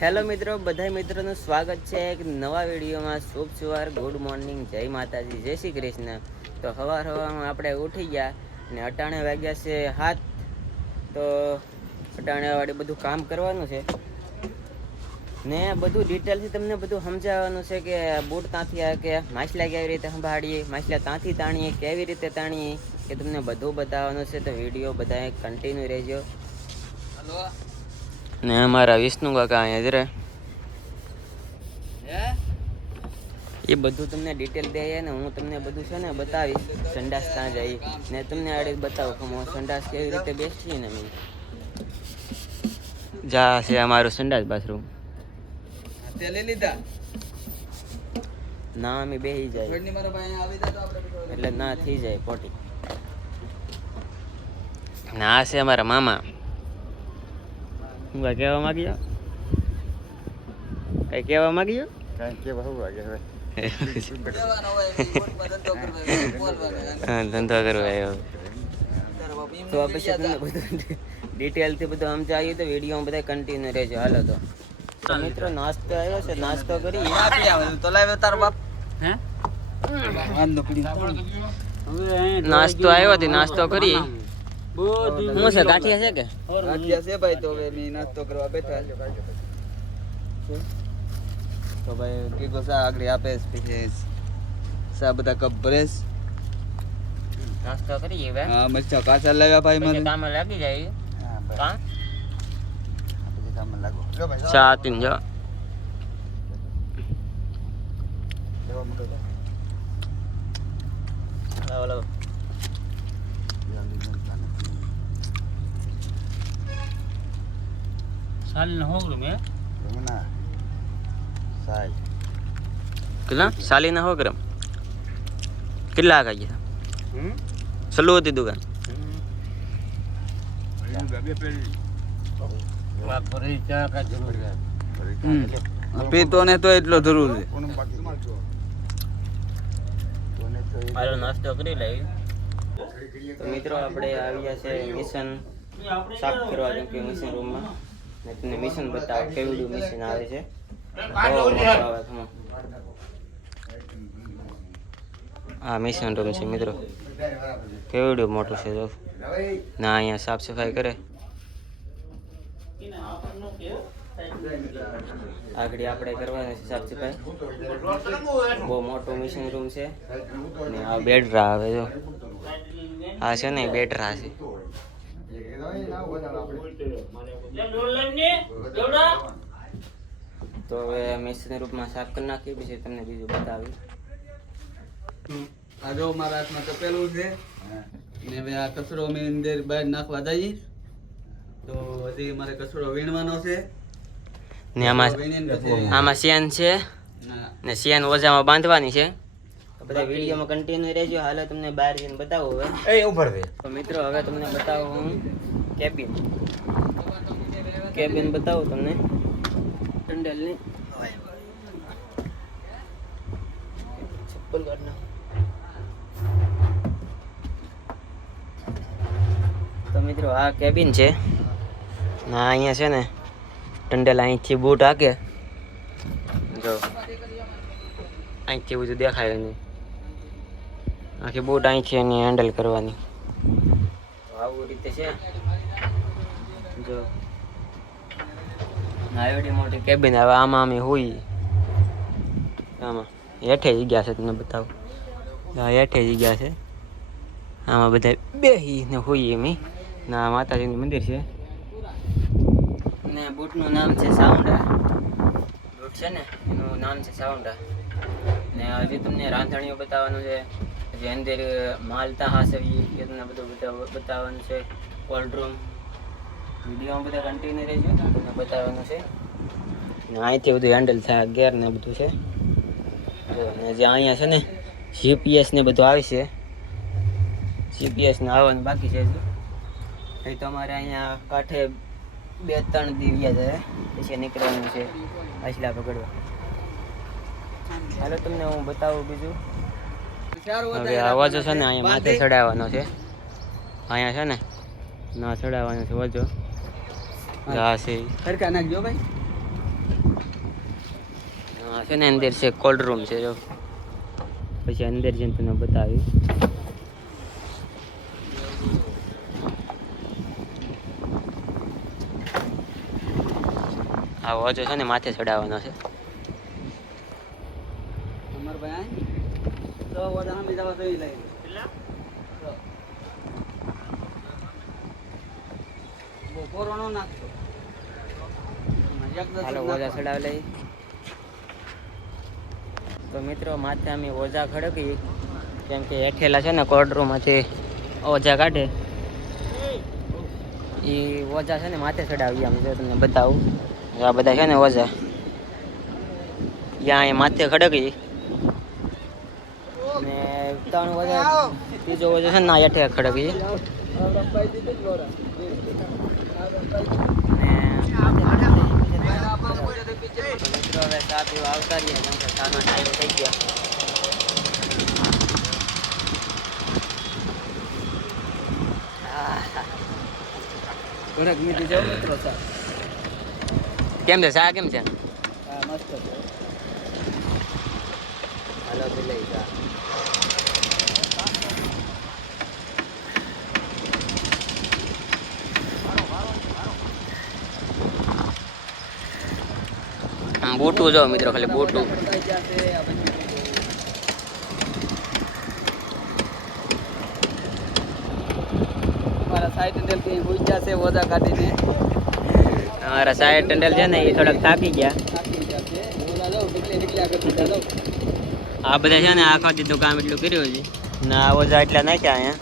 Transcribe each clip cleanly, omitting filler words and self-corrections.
Hello મિત્રો, બધા મિત્રોનું સ્વાગત છે એક નવા વિડીયોમાં. શુભ સવાર, ગુડ મોર્નિંગ, જય માતાજી, જય શ્રી કૃષ્ણ. તો સવારમાં આપણે ઉઠી ગયા ને અટાણે વાગ્યા છે 7. તો અટાણે વાળી બધું કામ કરવાનું છે ને બધું ડિટેલથી તમને બધું સમજાવવાનું છે કે બૂટ ત્યાંથી આવે કે માછલા કેવી રીતે સંભાળીએ, માછલા ત્યાંથી તાણીએ, કેવી રીતે તાણીએ, કે તમને બધું બતાવવાનું છે. તો વિડીયો બધા કન્ટિન્યુ રહેજો. ને અમારા વિષ્ણુ કાકા અહીંયા જરા એ બધું તમને ડિટેલ દે ને હું તમને બધું છે ને બતાવીશ. સંડાસ ત્યાં જઈ ને તમને આડે બતાવું કે હું સંડાસ કેવી રીતે બેસીએ ને મેં જા છે અમારું સંડાસ બાથરૂમ. ના અમે બેસી જાય એટલે ના થઈ જાય પોટી. ના છે અમારા મામા. હું કઈ કહેવા માંગ્યો? કઈ કહેવા માંગ્યો? ધંધો કરવો આવ્યો. તો આ પછી તમને બધું ડિટેલથી બધું સમજાવ્યું. તો વિડીયો બધા કન્ટિન્યુ રહેજો. હાલો તો મિત્રો નાસ્તો આવ્યો છે, નાસ્તો કરી. નાસ્તો આવ્યો હતી, નાસ્તો કરી. શું છે, ગાંઠિયા છે કે ગાંઠિયા છે ભાઈ? તો હવે નાસ્તો કરવા બેઠા. તો ભાઈ કીધું સા આગળ આપે પછી સા બધા કપ ભરેશ. નાસ્તો કરીએ હવે. હા મરચા કાચા લાવ્યા ભાઈ મને. કામ લાગી જાય. હા પછી કામ લાગો. જો ભાઈ ચા તીન જો. લેવા મોટો લાવો. સાલ ન હોગલું મે ના સાઈ કેટલા સાલી ના 100 ગ્રામ કેટલા આ ગયા? સલ્લો હતી દુકાન. પીતો ને તો એટલો જરૂર છે. હાલો નાસ્તો કરી લઈ. તો મિત્રો આપણે આવ્યા છે મિશન સાફ કરવા, કેમ કે મિશન રૂમમાં ને તમને મિશન બતાવો કેવડું મિશન આવે છે. આ મિશન રૂમ છે મિત્રો, કેવડું મોટું છે. જો ના અહીંયા સાફ સફાઈ કરે. આગળ આપણે કરવાની છે સાફ સફાઈ. બહુ મોટું મિશન રૂમ છે ને આ બેડરા આવે. જો આ છે ને બેડરા છે. તો હવે મિશન રૂમમાં સાફ કરી નાખી, પછી તમને બીજું બતાવી. આ જો મારા હાથમાં તપેલું છે ને હવે આ કચરો મેં અંદર બહાર નાખવા દઈએ. તો હજી મારે કચરો વીણવાનો છે ને આમાં શેન છે ને શેન ઓજામાં બાંધવાની છે. તો બધા વિડીયોમાં કન્ટિન્યુ રહેજો. હાલો તમને બહાર જઈને બતાવો હવે. તો મિત્રો હવે તમને બતાવું હું કેબિન બતાવું તમને ટંડલની. ચપ્પલ કાઢ નાખ. તો મિત્રો આ કેબિન છે ના અહીંયા છે ને ટંડલ અહીંથી બૂટ હાકે. જો અહીંથી બધું દેખાય નહીં. આખી બૂટ અહીંથી એની હેન્ડલ કરવાની. આવું રીતે છે. જો આવડી મોટી કેબિન. હવે આમાં અમે હોઈ, આમાં હેઠે જગ્યા છે, તમને બતાવું. હેઠે જગ્યા છે, આમાં બધા બેસીને હોઈએ અમે. ના માતાજીનું મંદિર છે ને બૂટનું નામ છે સાઉન્ડા. બૂટ છે ને એનું નામ છે સાઉન્ડા. ને હજી તમને રાંધણીઓ બતાવવાનું છે. હજી અંદર માલતા હાસવી એ તમને બધું બતાવવાનું છે. કોલ્ડ રૂમ વિડીયોમાં બધા કન્ટિન્યુ રહેજો, તમને બતાવવાનું છે. ને અહીંથી બધું હેન્ડલ થાય, ગેર ને બધું છે. ને જે અહીંયા છે ને જીપીએસ ને બધું આવે છે. જીપીએસ ને આવવાનું બાકી છે. એ તમારે અહીંયા કાંઠે 2-3 દીવ્યા જાય પછી નીકળવાનું છે માછલા પકડવા. હાલો તમને હું બતાવું બીજું. હવે અવાજો છે ને અહીંયા માથે ચડાવવાનો છે. અહીંયા છે ને ના ચડાવવાનો છે વજો. હા છે સરખા નાખજો ભાઈ. હા છે ને અંદર છે કોલ્ડ રૂમ છે જો પછી અંદર જઈને તમને બતાવી આ વોચો છે ને માથે ચડાવવાનો છે અમર ભાઈ તો વડા બીજા તો લઈ બપોરનો નાખતો હાલો ઓજા ચડાવી લઈ તો મિત્રો માથે અમે ઓજા ખડકી કેમ કે હેઠેલા છે ને કોર્ટરૂમમાંથી ઓજા કાઢે એ ઓજા છે ને માથે ચડાવી આમ જો તમને બતાવું આ બધા છે ને ઓજા ત્યાં અહીંયા માથે ખડકી ને 3 ઓજા ત્રીજો ઓજો છે ને ના હેઠે ખડકી મિત્રો હવે ચા પીવા આવતા રહીએ કેમ કે ચાનો ટાઈમ થઈ ગયો ઘરક મીઠી જાવ મિત્રો સા કેમ છે ચા કેમ છે હા મસ્ત છે હાલો પેલા ચા બૂટું જો મિત્રો ખાલી બૂટું મારા સાઈડ હેન્ડલ થી હોઈ જશે ઓજા કાઢીને અમારા સાહેબ ટંડલ છે ને એ થોડાક થાકી ગયા આ બધા છે ને આખા દીધું કામ એટલું કર્યું છે ને આ ઓજા એટલા નાખ્યા અહીંયા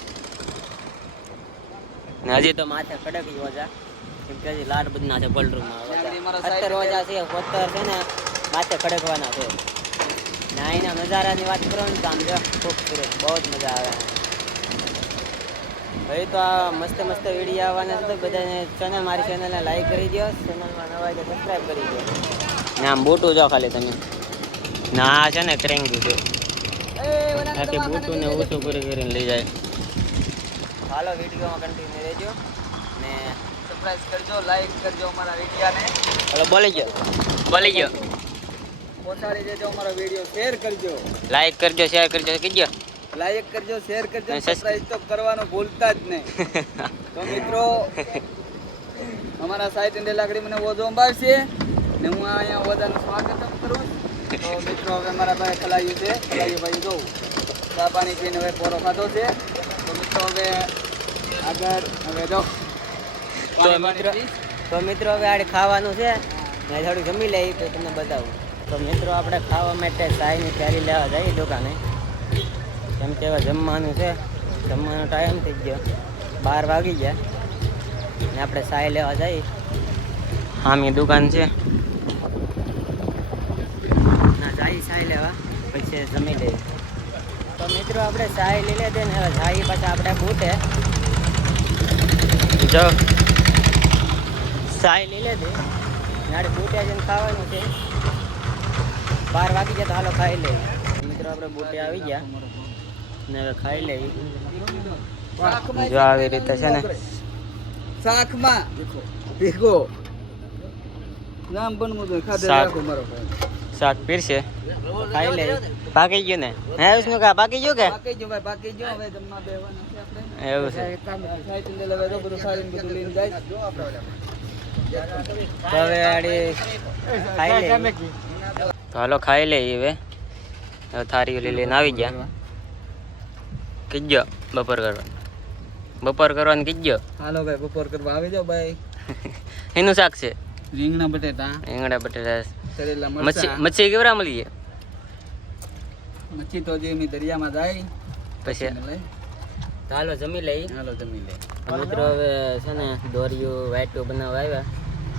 ને હજી તો માથે ખડકી ઓજા કેમ કે હજી લાડ બધના છે કોલ્ડરૂમમાં 70 ઓજા છે 70 છે ને માથે ખડકવાના છે ને અહીંના નજારાની વાત કરો ને તો આમ જો ખૂબસૂરત બહુ જ મજા આવે ભાઈ તો આ મસ્ત મસ્ત વિડીયો આવવાના છે તો બધાને ચેનલ મારી ચેનલને લાઈક કરી દો ચેનલમાં નવા હોય તો સબસ્ક્રાઈબ કરી દો ને આમ બૂટું જો ખાલી તમે ના આ છે ને ક્રેંગું છે આખી બૂટું ને ઓછું કરીને લઈ જાય હાલો વિડીયોમાં કન્ટિન્યુ રહેજો ને સબસ્ક્રાઇબ કરજો લાઈક કરજો અમારા વિડીયોને હાલો બોલી ગયો પહોંચાડી દેજો અમારો વિડીયો શેર કરજો લાઈક કરજો શેર કરજો કીજો લાઈક કરજો શેર કરજો અને સબસ્ક્રાઇબ તો કરવાનું ભૂલતા જ નહીં તો મિત્રો અમારા સાઈટ એન્ડ લાકડી મને ઓજો અંબાવશે ને હું અહીંયા ઓજાનું સ્વાગત કરું તો મિત્રો હવે મારા ભાઈ ખલાયું છે ખલાયું ભાઈ જોઉં ચા પાણી પીને હવે પોરો ખાધો છે તો મિત્રો હવે આગળ હવે જો તો મિત્રો હવે આડે ખાવાનું છે ને થોડું જમી લઈએ તો તમને બતાવું તો મિત્રો આપણે ખાવા માટે ચાયની તૈયારી લેવા જઈએ દુકાને કેમ કે હવે જમવાનું છે જમવાનો ટાઈમ થઈ ગયો 12 વાગી ગયા ને આપણે ચાય લેવા જઈએ હામી દુકાન છે ના જાય ચાય લેવા પછી જમી લઈએ તો મિત્રો આપણે ચાય લઈ લે ને હવે જાય પાછા આપણે બૂટે જો ચાય લઈ લે દે નાડે બૂટે જઈને ખાવાનું છે 12 વાગી ગયા તો હાલો ખાઈ લઈએ મિત્રો આપણે બૂટે આવી ગયા ને હવે ખાઈ લઈએ જો આવી રીતે છે ને શાકમાં દેખો ભેગો નામ બનવું જોઈએ ખાધે શાક. રાખો મારો ભાઈ શાક પીરશે ખાઈ લઈએ પાકી ગયું ને હે વિષ્ણુ કા પાકી ગયું કે બાકી જો ભાઈ બાકી જો હવે જમવા બેહવાના છે આપણે એવું છે સાઈડ લે હવે તો બધું સારીને બધું લઈને જાય તો હવે આડી ખાઈ લઈએ તો હાલો ખાઈ લઈએ હવે હવે થારી ઓલી લઈને આવી ગયા કીજો બપોર કરવાનું કીજો હાલો ભાઈ બપોર કરવા આવી જાઓ ભાઈ એનું શાક છે રીંગણા બટેટા રીંગણા બટેટા કરેલા મચ્છી મરચાં મચ્છી કેવડા મળી છે મચ્છી તો જે મેં દરિયામાં જાય પછી લઈ હાલો જમી લઈ હાલો જમી લે મિત્રો હવે છે ને દોરિયું વાઈટું બનાવવા આવ્યા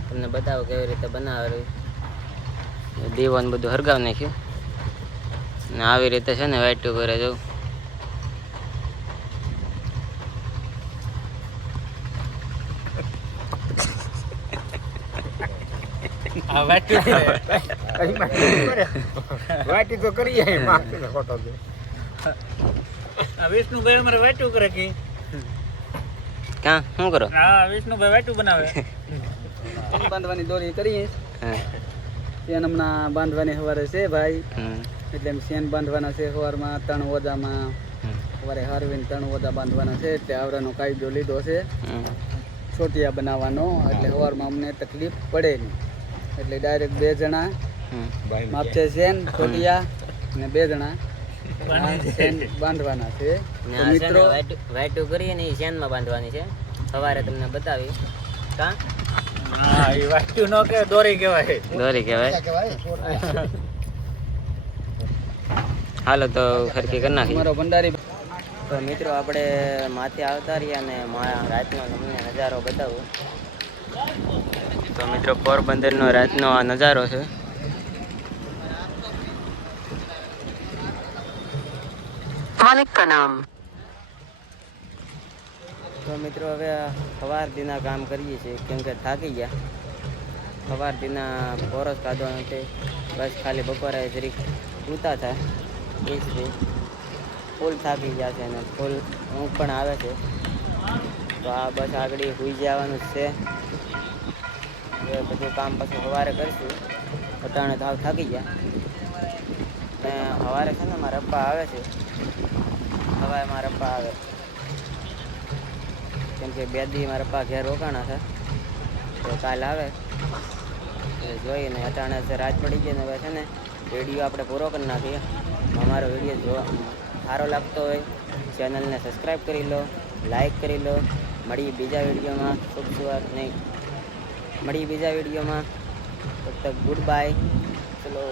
તમને બતાવો કેવી રીતે બનાવેલું દીવાનું બધું હરગાવ નાખ્યું ને આવી રીતે છે ને વાઈટું કરે જવું વાટી તો કરીએ ખોટો વિષ્ણુભાઈ અમારે વાટું કરે કે ક્યાં શું કરો હા વિષ્ણુભાઈ વાટું બનાવે બાંધવાની દોરી કરીએ હા શેન હમણાં બાંધવાની સવારે છે ભાઈ, હમ એટલે એમ શેન બાંધવાના છે સવારમાં 3 ઓદામાં. હમ સવારે હારવીને 3 ઓદા બાંધવાના છે, એટલે આવરાનો કાયદો લીધો છે હમ છોટિયા બનાવવાનો, એટલે સવારમાં અમને તકલીફ પડે નહીં, એટલે ડાયરેક્ટ 2 જણા હમ માપશે શેન છોટિયા અને 2 જણા શેન બાંધવાના છે. તો મિત્રો વાઈટું કરીએ ને એ શેનમાં બાંધવાની છે, સવારે તમને બતાવી. કા હા એ વાટ્યું ન કે દોરી કહેવાય. દોરી કહેવાય. હાલો તો ખરકી કરી નાખી. અમારો ભંડારી તો મિત્રો આપણે માથે આવતા રહ્યા અને રાતનો તમને નજારો બતાવું. તો મિત્રો પોરબંદરનો રાતનો આ નજારો છે. માલિક કા નામ. તો મિત્રો હવે સવાર દીના કામ કરીએ છીએ, કેમ કે થાકી ગયા. સવાર દીના પોરસ ખાધો નથી, બસ ખાલી બપોરે જરીક સૂતા થાય એ જ છે. ફૂલ થાકી ગયા છે અને ફૂલ ઊંઘ પણ આવે છે. તો આ બસ આગળ સૂઈ જવાનું જ છે. એ બધું કામ પછી સવારે કરીશું. અટાણે તો થાકી ગયા. ને સવારે છે ને મારા પપ્પા આવે છે, સવારે મારા પપ્પા આવે, કેમ કે 2 દી મારા પપ્પા ઘેર રોકાણા છે, તો કાલ આવે એ જોઈને. અટાણે રાત પડી ગઈ ને હવે છે ને વિડીયો આપણે પૂરો કરી નાખીએ. અમારો વિડીયો જો સારો લાગતો હોય ચેનલને સબસ્ક્રાઈબ કરી લો, લાઈક કરી લો. મળીએ બીજા વિડીયોમાં. મળીએ બીજા વિડીયોમાં. તબ તક ગુડ બાય. ચલો.